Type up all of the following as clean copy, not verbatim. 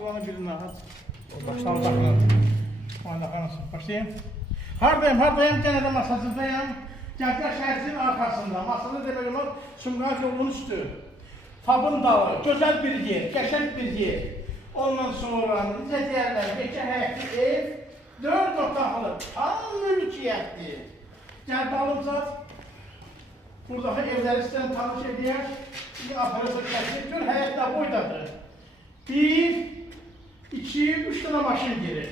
buranın birini aç. Baştan bakın. Başlayayım. Hardayım, gene de masasındayım. Gənclər şəhərcinin arkasında. Masada demək olar, Sumqayıt yolunun üstü. Fabın dalı, gözəl bir yer, qəşəng bir yer. Ondan sonra necə deyərlər, geçə həyətli ev, 4 otaqlı, tam mülkiyyətli. Gəl dalımca, buradakı evləri sizdən tanış edək. Bir aparatı kəsir, gör həyətdə boydadır. 1, 2, 3 tane maşın girir.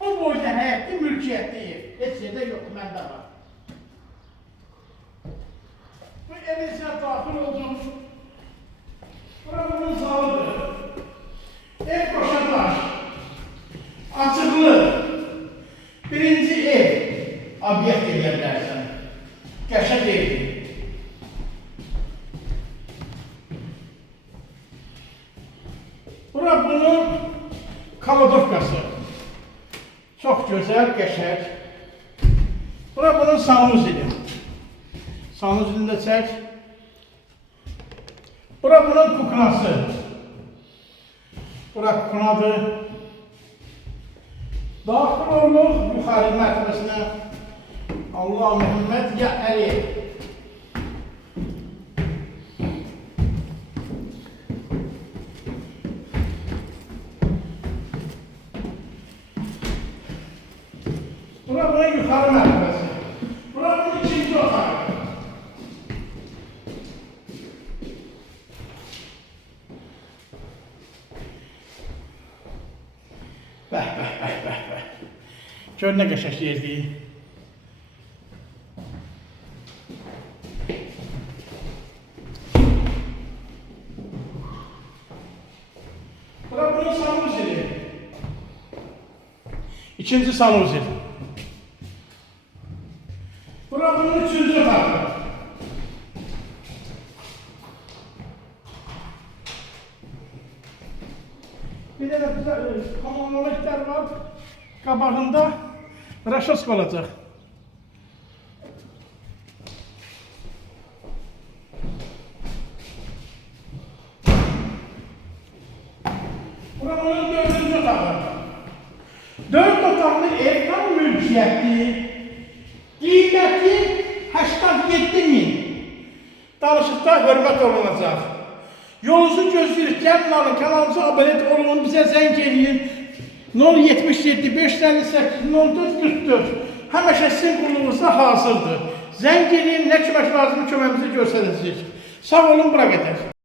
Bu boyda həyətli mülkiyyətli ev. Heç yerdə yox, məndə var. Bu evin içine daxil oldum. Buranın zalıdır. Ev koşarlar. Açıqlı. Birinci ev. Obyekt edirlərsən. Qəşəng evdir. Bura bunun kaladovkası. Çok güzel, qəşəng. Bura bunun sanuzili. Sanuzilində çək. Bura bunun kuknası. Bura kuknadır. Daxil oluq yuxarı mərtəbəsinə. Allah Muhammed ya Əli. Bura bunun yuxarı mərtəbəsi. Bura bunun ikinci otağı. Bəh. Gör nə qəşəng yerdir. Bura bunun sanuzili. İkinci sanuzil. Bura bunun üçüncü otağı. Bir de hamamlıklar var. Qabağında raşosk olacaq. Buranın dördüncü otağı. 4 otaqlı ev tam mülkiyyətli. Qiyməti 87.000. Danışıqda hörmət olunacaq. Yolunuzu gözləyirik, gəlin alın, kanalımıza abunə olun, bizə zəng eləyin. 077 558 04 44. Həmişə sizin qulluğunuzda hazırdır. Zəng eləyin, nə kömək lazımı köməyimizi göstərəcəyik. Sağ olun, bura qədər.